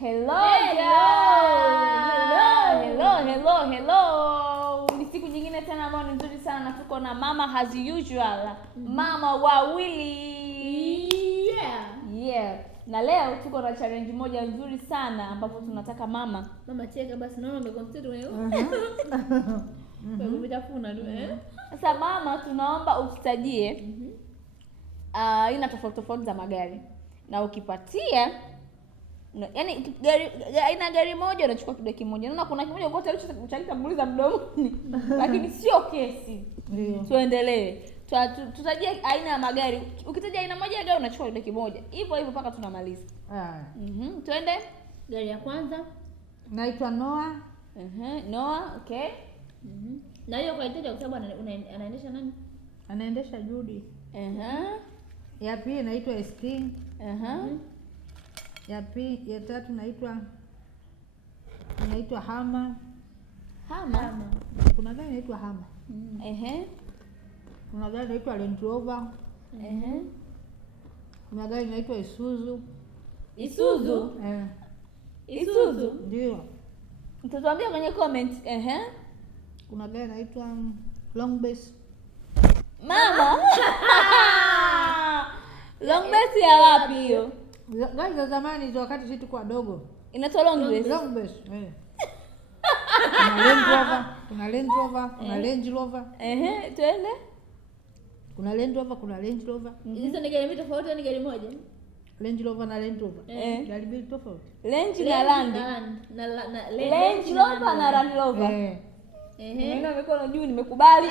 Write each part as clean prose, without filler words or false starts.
Hello. Ni siku nyingine tena ambayo ni nzuri sana na tuko na mama as usual. Mama wawili. Yeah. Na leo tuko na challenge moja nzuri sana ambapo tunataka mama cheka basi naona umeconcentrate wewe. Wewe unatafuna tu Sasa mama tunaomba ututajie aina tofauti za magari. Na ukipatia yaani aina gari moja unachukua kidole kimoja. Naona kuna kimoja uko tayari uchakitanguliza mdomoni. Lakini sio kesi. Tuendelee. Tutajie aina ya magari. Ukitaja aina moja ya gari unachukua kidole kimoja. Hivyo mpaka tunamaliza. Twende. Gari ya kwanza naitwa Noah. Noah, okay. Na hiyo kwa itaja kwa sababu anaendesha nani? Anaendesha Judy. Ya pili naitwa Esteem. Ya tatu naitwa Hama. Kuna gari naitwa Hama. Kuna gari naitwa Land Rover. Kuna gari naitwa Isuzu. Isuzu? Isuzu? Ndio. Mtatuambia kwenye comment. Kuna gari naitwa Longbase. Mama. Longbase ya wapi hiyo? Gari za zamani hizo wakati sisi tuko wadogo. Inaitwa Longbase. Longbase. Kuna Land Rover, kuna Range Rover. Twende. Kuna Land Rover. Hizo ni gari tofauti ni gari moja? Range Rover na Land Rover. Gari mbili tofauti. Range na Land. Range Rover na Land Rover. Mimi mikono juu nimekubali.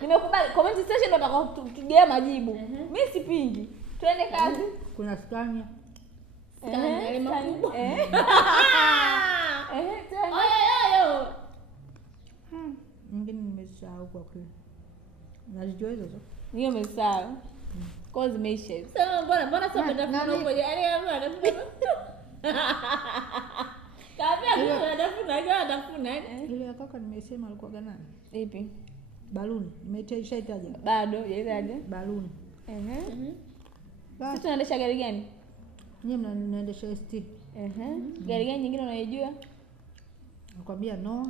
Nimekubali. Comment section ndo atakapigea majibu. Mimi sipingi. Twende kazi. Kuna Scania. Scania makubwa. Twende. Mwingine nimesahau kwa kweli. Unajua hizo tu. Niyo nimesahau. Kwa zimeisha hizo. Sasa mbona sio mtafuna huko? Yaani anatafuna. Atafuna. Ile ya kaka nimesema alikuwa gani? Ipi? Baluni. Nimeshaitaja. Bado hujataja? Baluni. Sisi tunaendesha gari gani? Nyinyi mnaendesha ST. Gari gani nyingine unayojua? Nakwambia Noah.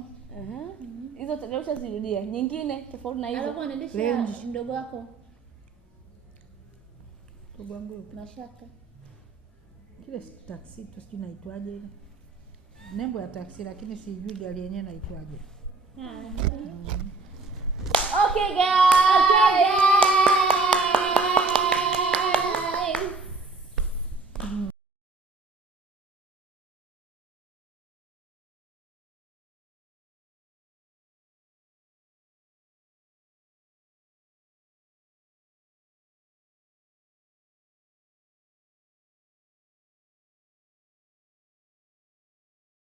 Hizo tutarudia zirudia. Nyingine tofauti na hizo. Alikuwa anaendesha mdogo wako. Mdogo wangu Mashaka. Kile taksi tu sijui naitwaje ile. Nembo ya taksi lakini sijui gari yenyewe naitwaje. Okay guys.